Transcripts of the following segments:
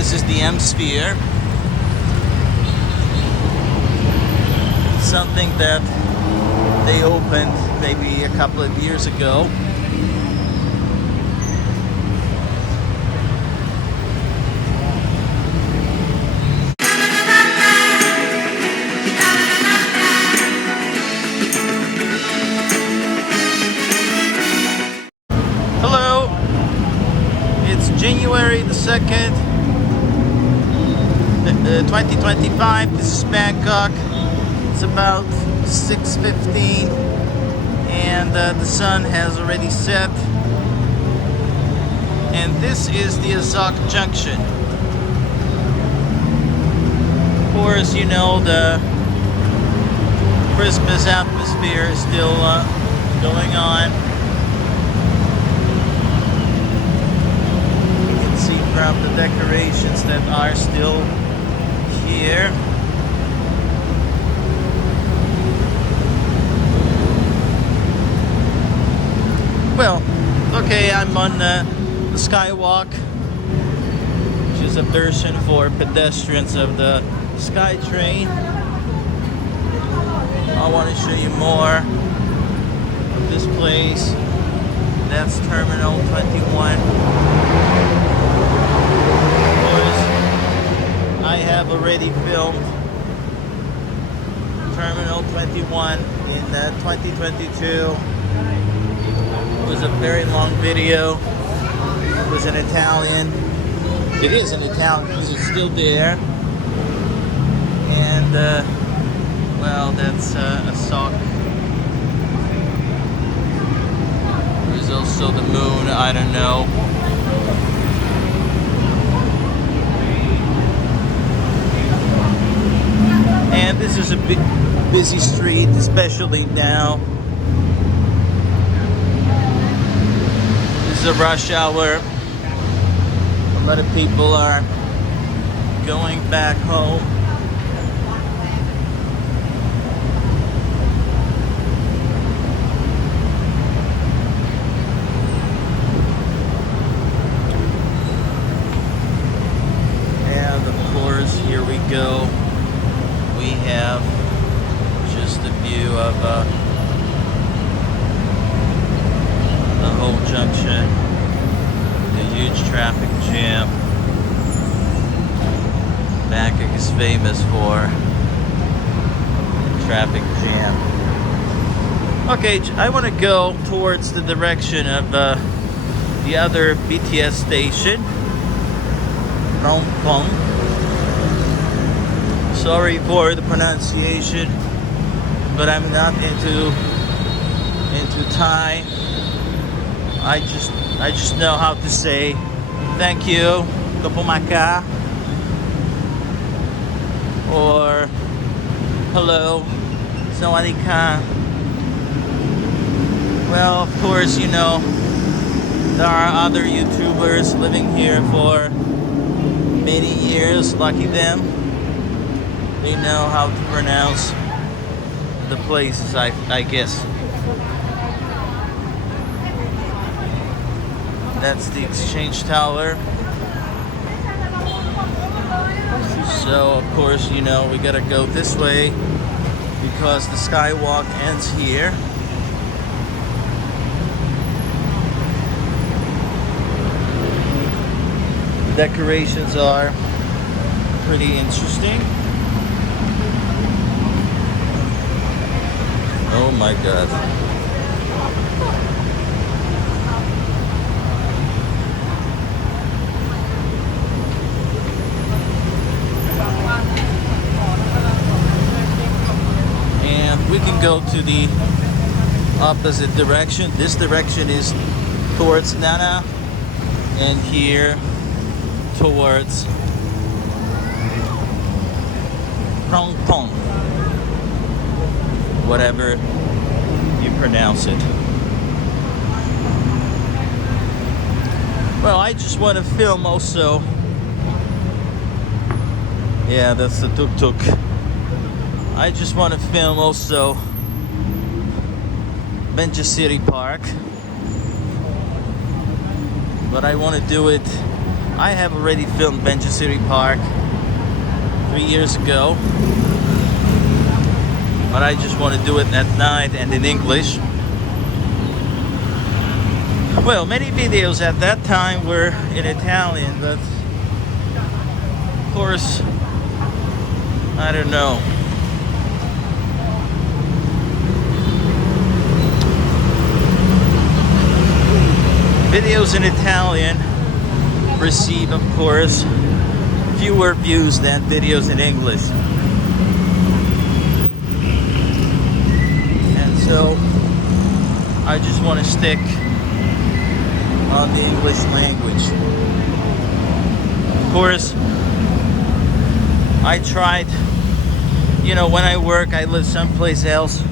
This is the M Sphere. Something that they opened maybe a couple of years ago. Hello, it's January the 2nd, 2025. This is Bangkok. It's about 6:15 and the sun has already set, and this is the Asok Junction. Of course, you know, the Christmas atmosphere is still going on. You can see from the decorations that are still here. Well, okay, I'm on the Skywalk, which is a version for pedestrians of the SkyTrain. I want to show you more of this place. That's Terminal 21. Of course, I have already filmed Terminal 21 in 2022. It was a very long video. It was in Italian. It is in Italian because it's still there. And well, that's Asok. There's also the moon. I don't know. And this is a busy street, especially now. It's a rush hour. A lot of people are going back home. And of course, here we go. We have just a view of the whole junction, the huge traffic jam. Bangkok is famous for traffic jam. Okay, I want to go towards the direction of the other BTS station, Phrom Phong. Sorry for the pronunciation, but I'm not into Thai. I just know how to say thank you, kapomaka, or hello, sawadee ka. Well, of course, you know, there are other YouTubers living here for many years. Lucky them. They know how to pronounce the places, I guess. That's the exchange tower. So, of course, you know, we gotta go this way because the skywalk ends here. The decorations are pretty interesting. Oh my God. We can go to the opposite direction. This direction is towards Nana, and here towards Phrom Phong, whatever you pronounce it. Well, I just want to film also. Yeah, that's the tuk-tuk. I just want to film also Benja City Park, but I want to do it I have already filmed Benji City Park 3 years ago, but I just want to do it at night and in English. Well, many videos at that time were in Italian, but of course, I don't know. Videos in Italian receive, of course, fewer views than videos in English. And so, I just want to stick on the English language. Of course, I tried, you know, when I work, I live someplace else,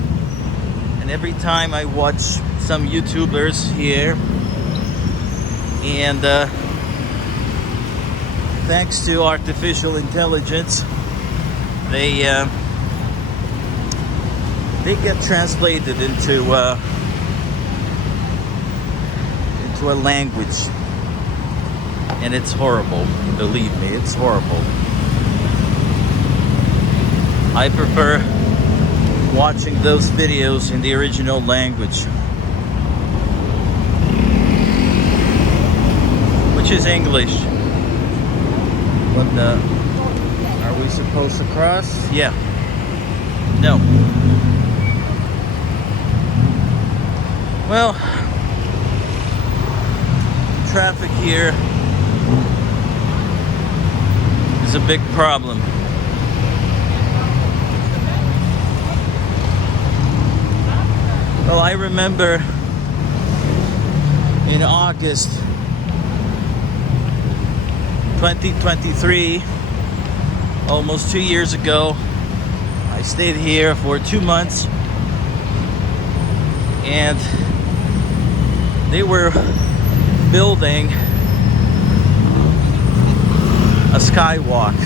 and every time I watch some YouTubers here, and thanks to artificial intelligence, they get translated into a language, and it's horrible. Believe me, it's horrible. I prefer watching those videos in the original language, which is English. What the? Are we supposed to cross? Yeah. No. Well, traffic here is a big problem. Well, I remember in August 2023, almost 2 years ago, I stayed here for 2 months, and they were building a skywalk.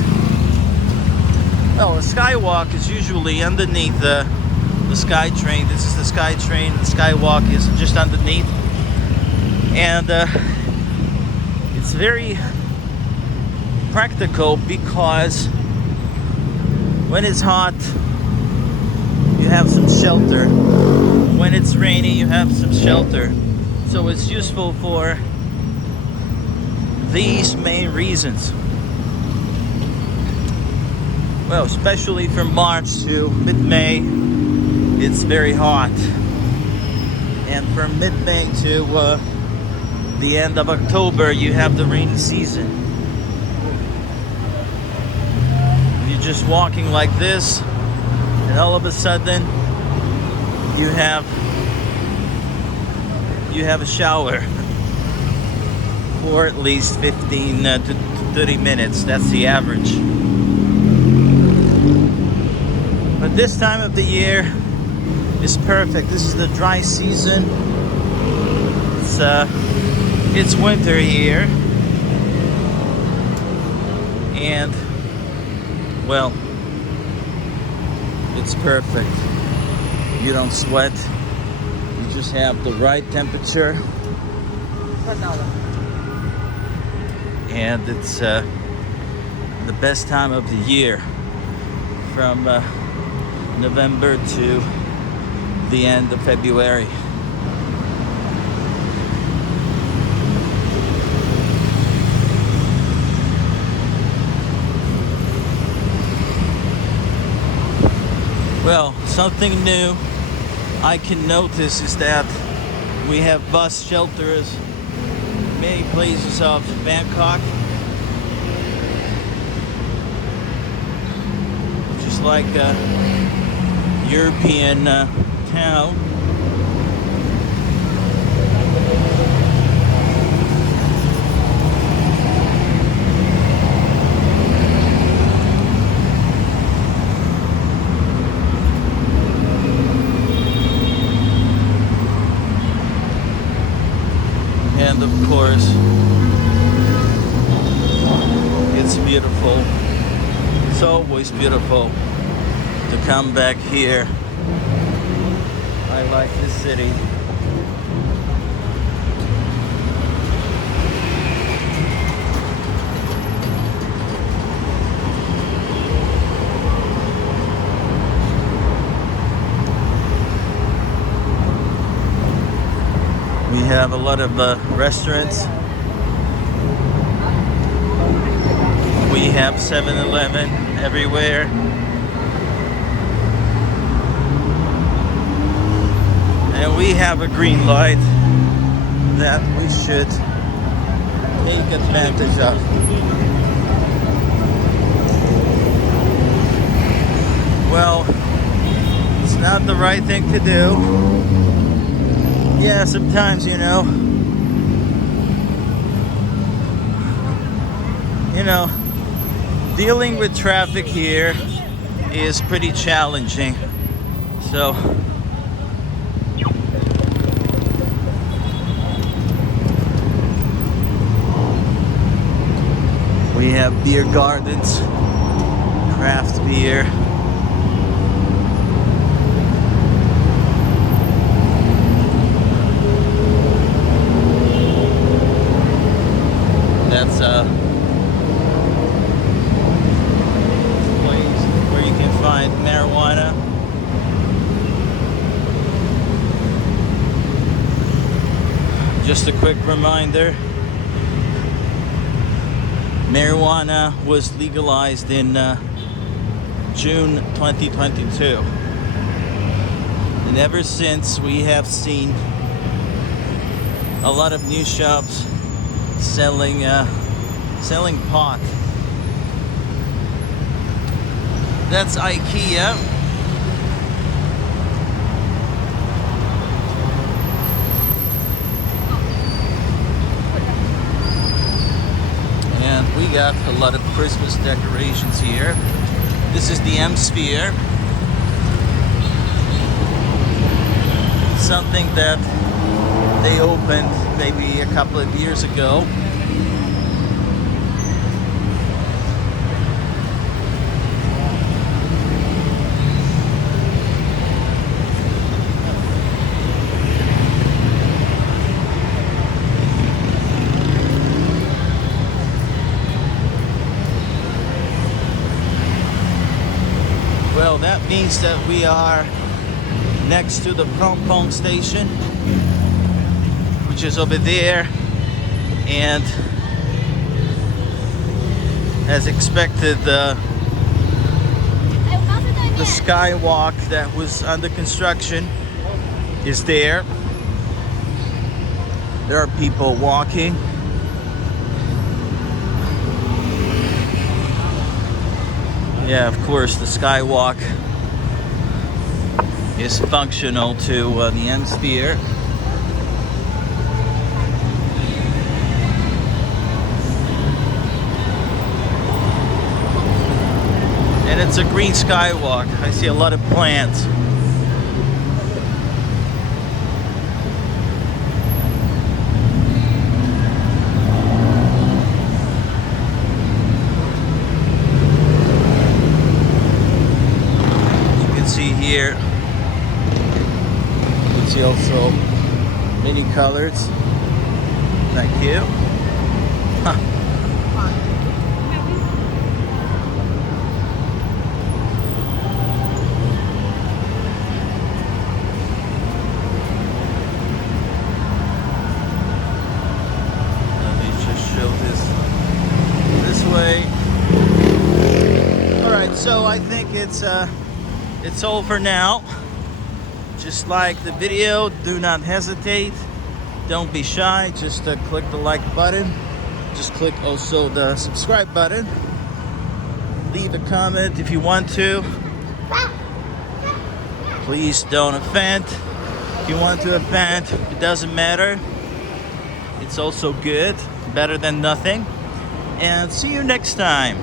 Well, a skywalk is usually underneath the SkyTrain. This is the SkyTrain. The skywalk is just underneath, and it's very practical because when it's hot, you have some shelter. When it's rainy, you have some shelter. So it's useful for these main reasons. Well, especially from March to mid-May, it's very hot. And from mid-May to the end of October, you have the rainy season. You're just walking like this, and all of a sudden, you have a shower for at least 15 to 30 minutes. That's the average. But this time of the year is perfect. This is the dry season. It's winter here, and well, it's perfect. You don't sweat. You just have the right temperature, and it's the best time of the year, from November to the end of February. Well, something new I can notice is that we have bus shelters in many places of Bangkok, just like a European town. And of course, it's beautiful. It's always beautiful to come back here. I like this city. have a lot of restaurants. We have 7-Eleven everywhere. And we have a green light that we should take advantage of. Well, it's not the right thing to do. Yeah, sometimes, you know, dealing with traffic here is pretty challenging. So we have beer gardens, craft beer. That's a place where you can find marijuana. Just a quick reminder, marijuana was legalized in June 2022. And ever since, we have seen a lot of new shops selling pot. That's IKEA. And we got a lot of Christmas decorations here. This is the M Sphere. Something that they opened maybe a couple of years ago. Well, that means that we are next to the Phrom Phong Station, which is over there, and as expected, the skywalk that was under construction is there. There are people walking. Yeah, of course, the skywalk is functional to the M Sphere. And it's a green skywalk. I see a lot of plants. Here, you can see also many colors. Thank you. Huh. Let me just show this way. All right, so I think it's all for now. Just like the video, do not hesitate. Don't be shy. Just click the like button. Just click also the subscribe button. Leave a comment if you want to. Please don't offend. If you want to offend, it doesn't matter. It's also good. Better than nothing. And see you next time.